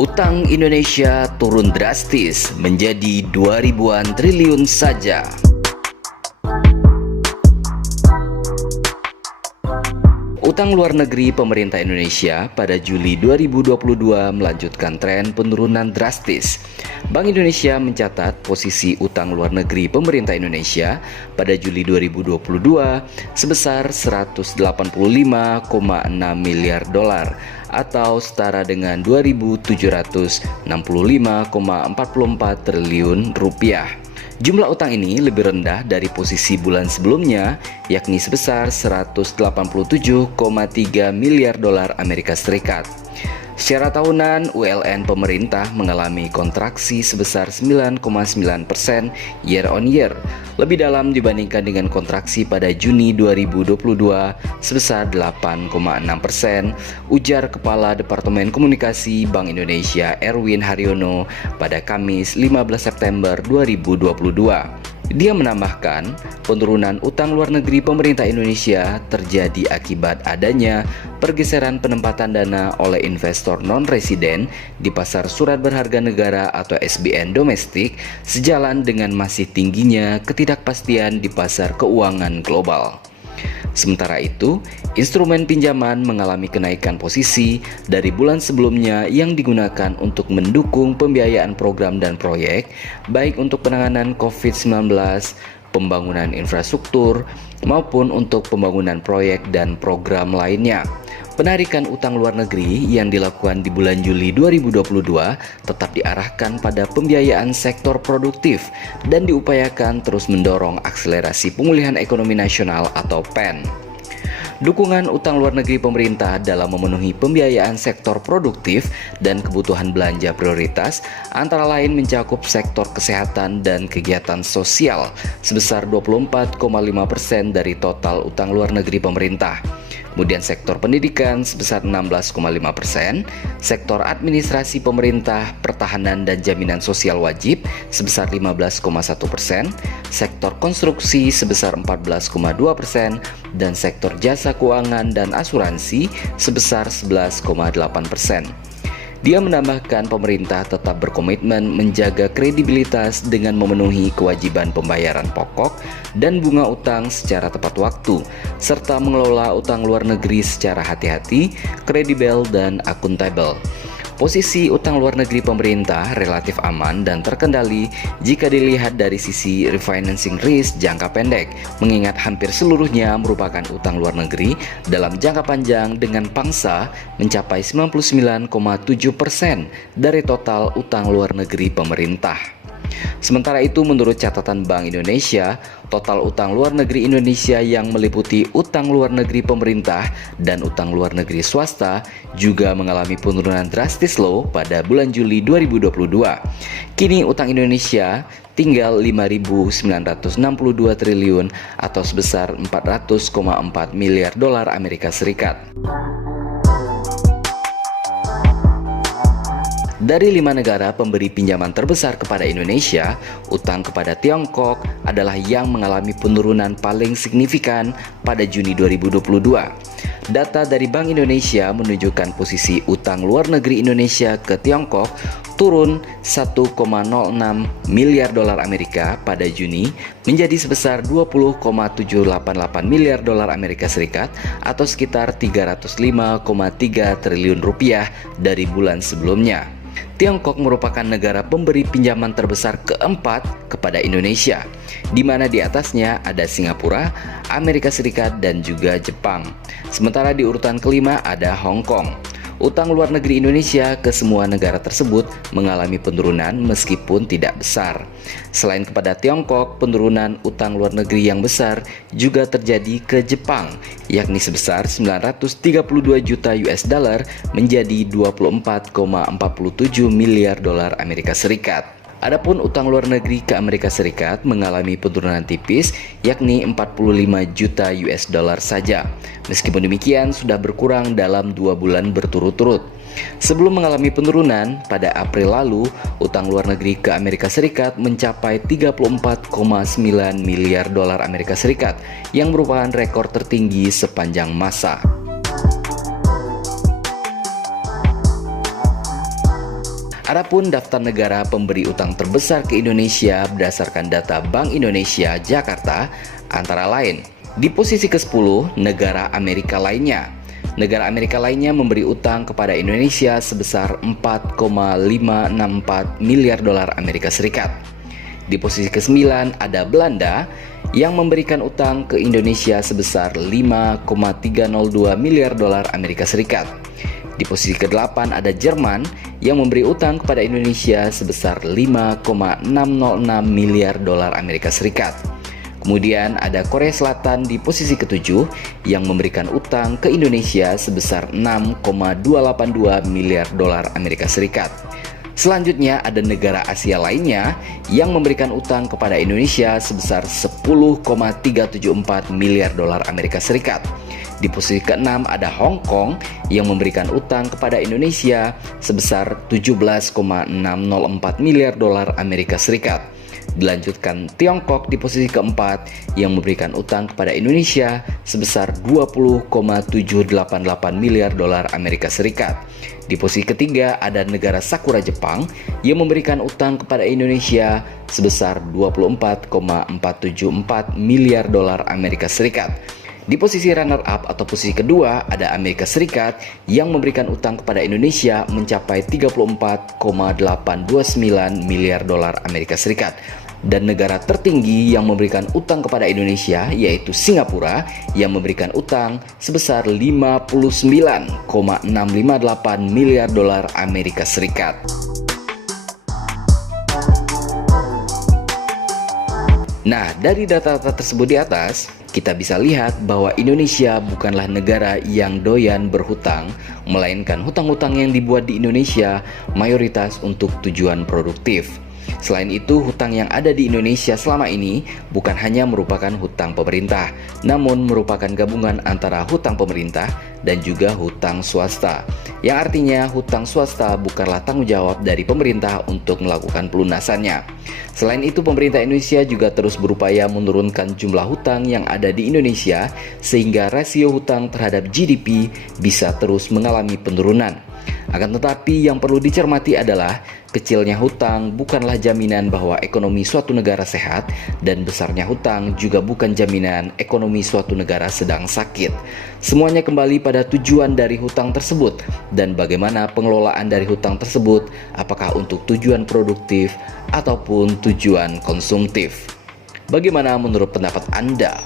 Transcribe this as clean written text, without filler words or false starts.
Utang Indonesia turun drastis menjadi 2000-an triliun saja. Utang luar negeri pemerintah Indonesia pada Juli 2022 melanjutkan tren penurunan drastis. Bank Indonesia mencatat posisi utang luar negeri pemerintah Indonesia pada Juli 2022 sebesar 185,6 miliar dolar atau setara dengan 2.765,44 triliun rupiah. Jumlah utang ini lebih rendah dari posisi bulan sebelumnya, yakni sebesar 187,3 miliar dolar Amerika Serikat. Secara tahunan, ULN pemerintah mengalami kontraksi sebesar 9,9% year on year, lebih dalam dibandingkan dengan kontraksi pada Juni 2022 sebesar 8,6%, ujar Kepala Departemen Komunikasi Bank Indonesia Erwin Haryono pada Kamis 15 September 2022. Dia menambahkan, penurunan utang luar negeri pemerintah Indonesia terjadi akibat adanya pergeseran penempatan dana oleh investor non-residen di pasar surat berharga negara atau SBN domestik sejalan dengan masih tingginya ketidakpastian di pasar keuangan global. Sementara itu, instrumen pinjaman mengalami kenaikan posisi dari bulan sebelumnya yang digunakan untuk mendukung pembiayaan program dan proyek, baik untuk penanganan COVID-19, pembangunan infrastruktur, maupun untuk pembangunan proyek dan program lainnya. Penarikan utang luar negeri yang dilakukan di bulan Juli 2022 tetap diarahkan pada pembiayaan sektor produktif dan diupayakan terus mendorong akselerasi pemulihan ekonomi nasional atau PEN. Dukungan utang luar negeri pemerintah dalam memenuhi pembiayaan sektor produktif dan kebutuhan belanja prioritas antara lain mencakup sektor kesehatan dan kegiatan sosial sebesar 24,5% dari total utang luar negeri pemerintah. Kemudian sektor pendidikan sebesar 16,5%, sektor administrasi pemerintah, pertahanan dan jaminan sosial wajib sebesar 15,1%, sektor konstruksi sebesar 14,2%, dan sektor jasa keuangan dan asuransi sebesar 11,8%. Dia menambahkan pemerintah tetap berkomitmen menjaga kredibilitas dengan memenuhi kewajiban pembayaran pokok dan bunga utang secara tepat waktu, serta mengelola utang luar negeri secara hati-hati, kredibel, dan akuntabel. Posisi utang luar negeri pemerintah relatif aman dan terkendali jika dilihat dari sisi refinancing risk jangka pendek, mengingat hampir seluruhnya merupakan utang luar negeri dalam jangka panjang dengan pangsa mencapai 99,7% dari total utang luar negeri pemerintah. Sementara itu, menurut catatan Bank Indonesia, total utang luar negeri Indonesia yang meliputi utang luar negeri pemerintah dan utang luar negeri swasta juga mengalami penurunan drastis loh pada bulan Juli 2022. Kini utang Indonesia tinggal 5.962 triliun atau sebesar 400,4 miliar dolar Amerika Serikat. Dari 5 negara pemberi pinjaman terbesar kepada Indonesia, utang kepada Tiongkok adalah yang mengalami penurunan paling signifikan pada Juni 2022. Data dari Bank Indonesia menunjukkan posisi utang luar negeri Indonesia ke Tiongkok turun 1,06 miliar dolar Amerika pada Juni menjadi sebesar 20,788 miliar dolar Amerika Serikat atau sekitar 305,3 triliun rupiah dari bulan sebelumnya. Tiongkok merupakan negara pemberi pinjaman terbesar keempat kepada Indonesia, di mana di atasnya ada Singapura, Amerika Serikat, dan juga Jepang. Sementara di urutan kelima ada Hong Kong. Utang luar negeri Indonesia ke semua negara tersebut mengalami penurunan meskipun tidak besar. Selain kepada Tiongkok, penurunan utang luar negeri yang besar juga terjadi ke Jepang, yakni sebesar 932 juta US dollar menjadi 24,47 miliar dolar Amerika Serikat. Adapun utang luar negeri ke Amerika Serikat mengalami penurunan tipis, yakni 45 juta US dollar saja. Meskipun demikian, sudah berkurang dalam 2 bulan berturut-turut. Sebelum mengalami penurunan, pada April lalu, utang luar negeri ke Amerika Serikat mencapai 34,9 miliar dolar Amerika Serikat, yang merupakan rekor tertinggi sepanjang masa. Adapun daftar negara pemberi utang terbesar ke Indonesia berdasarkan data Bank Indonesia Jakarta antara lain di posisi ke-10 negara Amerika lainnya. Negara Amerika lainnya memberi utang kepada Indonesia sebesar 4,564 miliar dolar Amerika Serikat. Di posisi ke-9 ada Belanda yang memberikan utang ke Indonesia sebesar 5,302 miliar dolar Amerika Serikat. Di posisi ke-8 ada Jerman yang memberi utang kepada Indonesia sebesar 5,606 miliar dolar Amerika Serikat. Kemudian ada Korea Selatan di posisi ke-7 yang memberikan utang ke Indonesia sebesar 6,282 miliar dolar Amerika Serikat. Selanjutnya ada negara Asia lainnya yang memberikan utang kepada Indonesia sebesar 10,374 miliar dolar Amerika Serikat. Di posisi ke-6 ada Hong Kong yang memberikan utang kepada Indonesia sebesar 17,604 miliar dolar Amerika Serikat. Dilanjutkan Tiongkok di posisi ke-4 yang memberikan utang kepada Indonesia sebesar 20,788 miliar dolar Amerika Serikat. Di posisi ketiga ada negara Sakura Jepang yang memberikan utang kepada Indonesia sebesar 24,474 miliar dolar Amerika Serikat. Di posisi runner-up atau posisi kedua ada Amerika Serikat yang memberikan utang kepada Indonesia mencapai 34,829 miliar dolar Amerika Serikat. Dan negara tertinggi yang memberikan utang kepada Indonesia yaitu Singapura yang memberikan utang sebesar 59,658 miliar dolar Amerika Serikat. Nah, dari data-data tersebut di atas, kita bisa lihat bahwa Indonesia bukanlah negara yang doyan berhutang, melainkan hutang-hutang yang dibuat di Indonesia mayoritas untuk tujuan produktif. Selain itu, hutang yang ada di Indonesia selama ini bukan hanya merupakan hutang pemerintah, namun merupakan gabungan antara hutang pemerintah dan juga hutang swasta. Yang artinya hutang swasta bukanlah tanggung jawab dari pemerintah untuk melakukan pelunasannya. Selain itu, pemerintah Indonesia juga terus berupaya menurunkan jumlah hutang yang ada di Indonesia sehingga rasio hutang terhadap GDP bisa terus mengalami penurunan. Akan tetapi yang perlu dicermati adalah kecilnya hutang bukanlah jaminan bahwa ekonomi suatu negara sehat, dan besarnya hutang juga bukan jaminan ekonomi suatu negara sedang sakit. Semuanya kembali pada tujuan dari hutang tersebut dan bagaimana pengelolaan dari hutang tersebut, apakah untuk tujuan produktif ataupun tujuan konsumtif. Bagaimana menurut pendapat Anda?